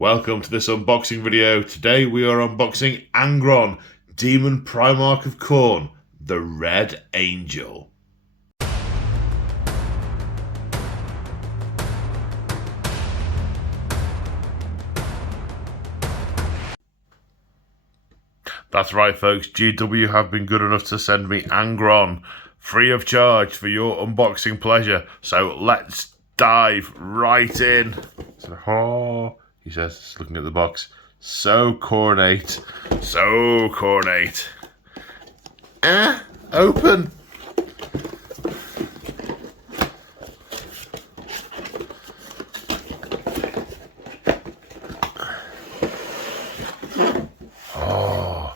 Welcome to this unboxing video. Today we are unboxing Angron, Demon Primarch of Khorne, the Red Angel. That's right, folks. GW have been good enough to send me Angron free of charge for your unboxing pleasure. So let's dive right in. He says, looking at the box. So cornate. So cornate. Open. Oh,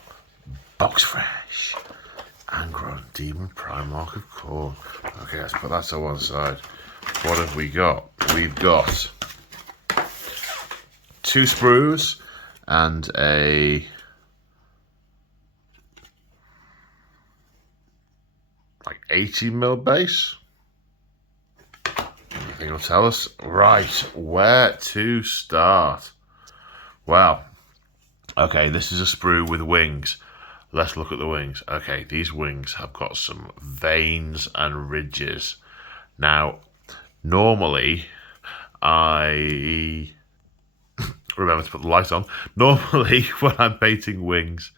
box fresh. Angron, Demon Primarch of Khorne. Okay, let's put that to one side. What have we got? We've got 2 sprues and a like 80mm base. Anything will tell us? Right, where to start? Well, okay, this is a sprue with wings. Let's look at the wings. Okay, these wings have got some veins and ridges. Now, normally, I remember to put the light on. Normally, when I'm painting wings,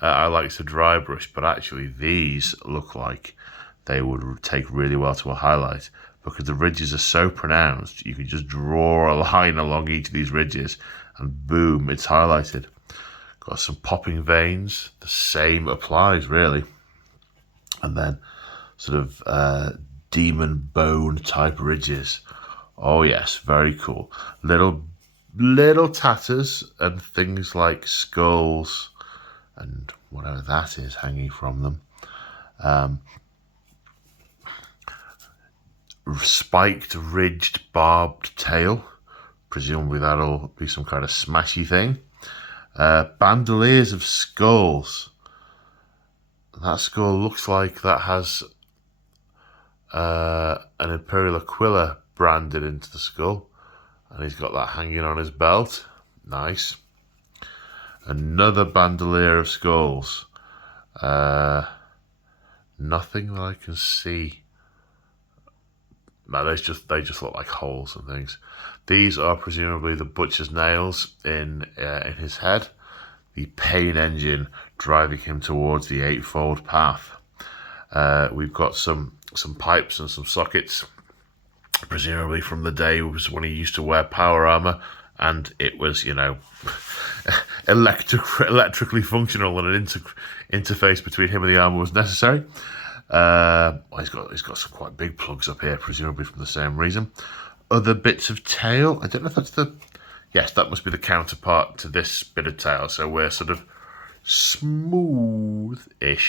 I like to dry brush, but actually these look like they would take really well to a highlight because the ridges are so pronounced. You can just draw a line along each of these ridges and boom, it's highlighted. Got some popping veins. The same applies, really. And then sort of demon bone type ridges. Oh yes, very cool. Little tatters and things like skulls and whatever that is hanging from them. Spiked, ridged, barbed tail. Presumably that'll be some kind of smashy thing. Bandoliers of skulls. That skull looks like that has an Imperial Aquila branded into the skull. And he's got that hanging on his belt. Nice. Another bandolier of skulls. Nothing that I can see. No, they just look like holes and things. These are presumably the butcher's nails in his head. The pain engine driving him towards the eightfold path. We've got some pipes and some sockets, presumably from the day when he used to wear power armor, and it was, you know, electrically functional, and an interface between him and the armor was necessary. He's got some quite big plugs up here, presumably from the same reason. Other bits of tail. I don't know if that's the... Yes, that must be the counterpart to this bit of tail. So we're sort of smooth-ish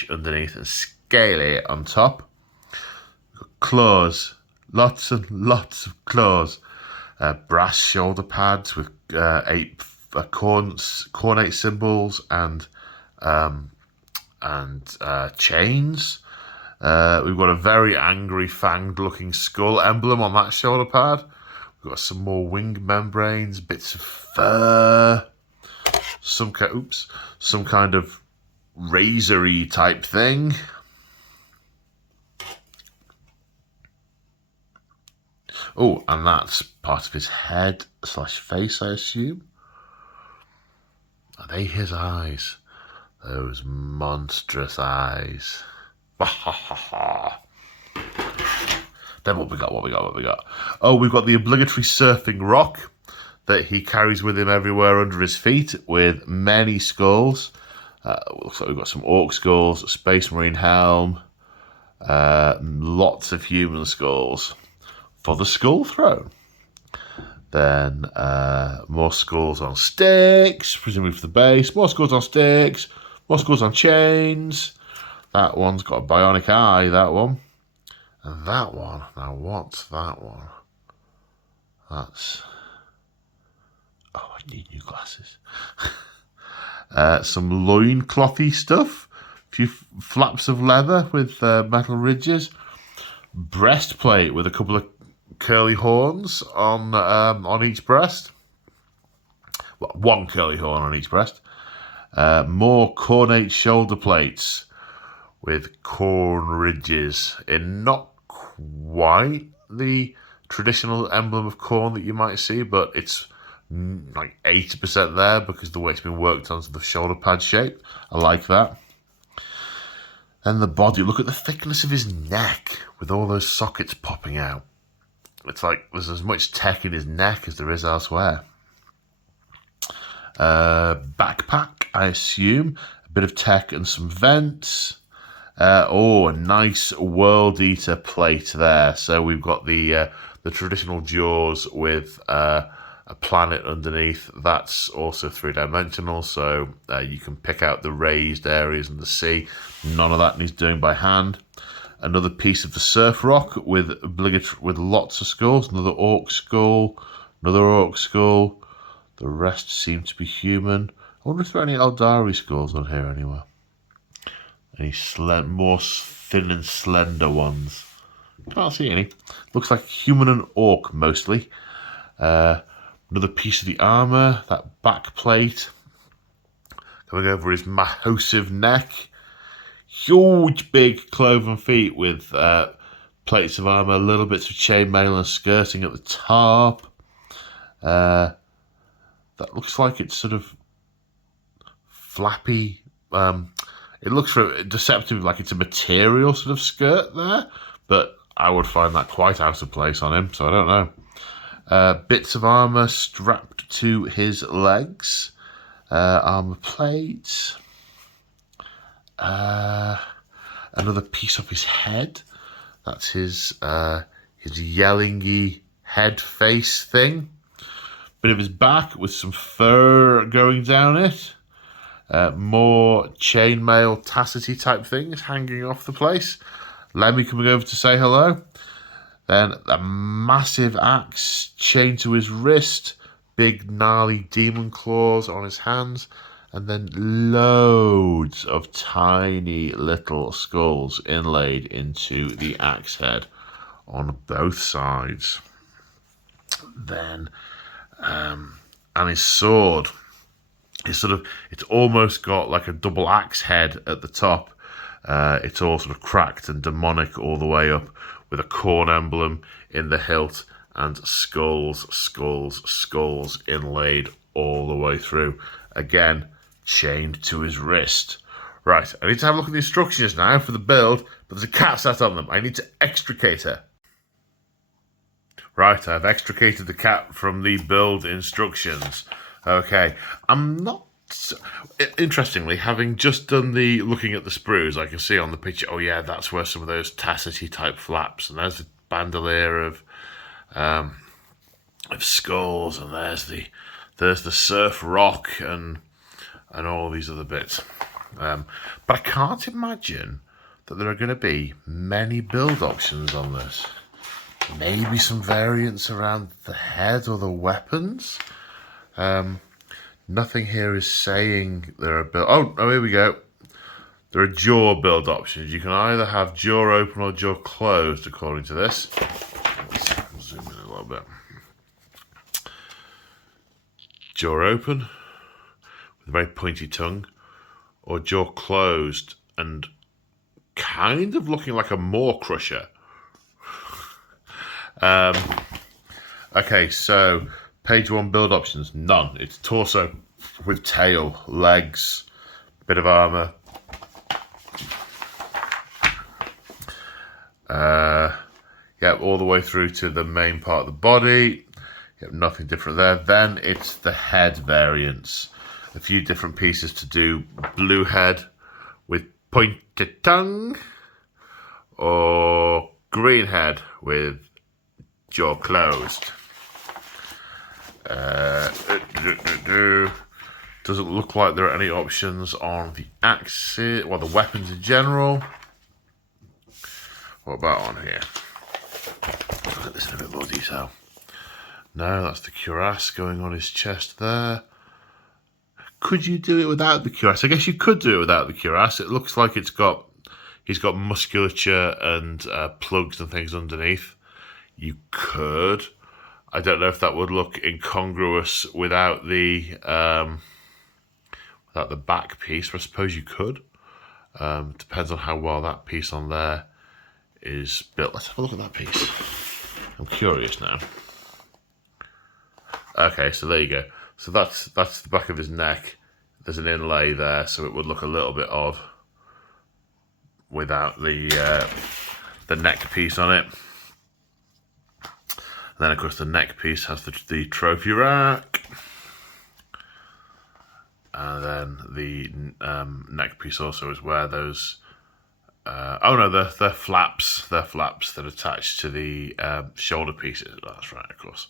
underneath and scaly on top. Got claws. Lots and lots of claws. Brass shoulder pads with 8 cornate symbols and chains. We've got a very angry fanged-looking skull emblem on that shoulder pad. We've got some more wing membranes, bits of fur, some kind of razor-y type thing. Oh, and that's part of his head / face, I assume. Are they his eyes? Those monstrous eyes. Then what we got? Oh, we've got the obligatory surfing rock that he carries with him everywhere under his feet, with many skulls. Looks like we've got some orc skulls, a space marine helm, lots of human skulls for the skull throne. Then more skulls on sticks, presumably for the base. More skulls on sticks, more skulls on chains. That one's got a bionic eye, that one. And that one, now what's that one? That's... Oh, I need new glasses. Some loinclothy stuff. A few flaps of leather with metal ridges. Breastplate with a couple of curly horns on each breast. well, one curly horn on each breast. More cornate shoulder plates with corn ridges in not quite the traditional emblem of corn that you might see, but it's like 80% there because the way it's been worked onto the shoulder pad shape. I like that. And the body, look at the thickness of his neck with all those sockets popping out. It's like there's as much tech in his neck as there is elsewhere. Backpack, I assume. A bit of tech and some vents. A nice World Eater plate there. So we've got the traditional jaws with a planet underneath. That's also 3-dimensional, so you can pick out the raised areas and the sea. None of that needs doing by hand. Another piece of the surf rock with lots of skulls. Another orc skull. Another orc skull. The rest seem to be human. I wonder if there are any Eldari skulls on here anywhere. Any more thin and slender ones. Can't see any. Looks like human and orc mostly. Another piece of the armour, that back plate. Coming over his massive neck. Huge big cloven feet with plates of armour, little bits of chainmail and skirting at the top. That looks like it's sort of flappy. It looks deceptive, like it's a material sort of skirt there, but I would find that quite out of place on him, so I don't know. Bits of armour strapped to his legs. Armour plates. Another piece of his head. That's his yellingy head face thing. Bit of his back with some fur going down it. More chainmail tassety type things hanging off the place. Lemmy coming over to say hello. Then a massive axe chained to his wrist. Big gnarly demon claws on his hands. And then loads of tiny little skulls inlaid into the axe head on both sides. Then, and his sword. It's almost got like a double axe head at the top. It's all sort of cracked and demonic all the way up with a corn emblem in the hilt and skulls inlaid all the way through. Again, chained to his wrist. Right, I need to have a look at the instructions now for the build, but there's a cat sat on them. I need to extricate her. Right, I've extricated the cat from the build instructions. Okay, I'm not... Interestingly, having just done the looking at the sprues, I can see on the picture, oh yeah, that's where some of those tassety type flaps, and there's the bandolier of skulls, and there's the surf rock, and all these other bits. But I can't imagine that there are going to be many build options on this. Maybe some variants around the head or the weapons. Nothing here is saying there are build. Oh, here we go. There are jaw build options. You can either have jaw open or jaw closed, according to this. Let's zoom in a little bit. Jaw open with a very pointy tongue, or jaw closed and kind of looking like a maw crusher. Okay, so page 1 build options, none. It's torso with tail, legs, bit of armour. Yep, all the way through to the main part of the body. Yep, nothing different there. Then it's the head variants. A few different pieces to do. Blue head with pointed tongue, or green head with jaw closed. Doesn't look like there are any options on the axis, well, the weapons in general. What about on here? Look at this in a bit more detail. No, that's the cuirass going on his chest there. Could you do it without the cuirass? I guess you could do it without the cuirass. It looks like he's got musculature and plugs and things underneath. You could. I don't know if that would look incongruous without the back piece, but I suppose you could. Depends on how well that piece on there is built. Let's have a look at that piece. I'm curious now. Okay, so there you go. So that's the back of his neck. There's an inlay there, so it would look a little bit odd without the neck piece on it. And then, of course, the neck piece has the trophy rack. And then the neck piece also is where those... oh no, they're flaps. They're flaps that attach to the shoulder pieces. That's right, of course.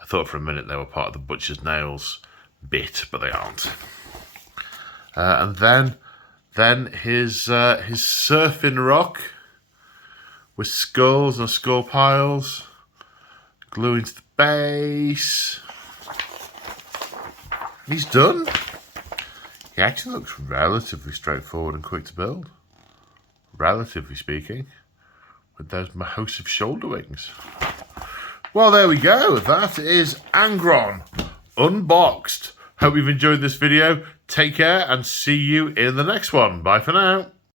I thought for a minute they were part of the butcher's nails bit, but they aren't. And then his surfing rock with skulls and skull piles, glue into the base. He's done. He actually looks relatively straightforward and quick to build, relatively speaking, with those massive shoulder wings. Well, there we go. That is Angron unboxed. Hope you've enjoyed this video. Take care and see you in the next one. Bye for now.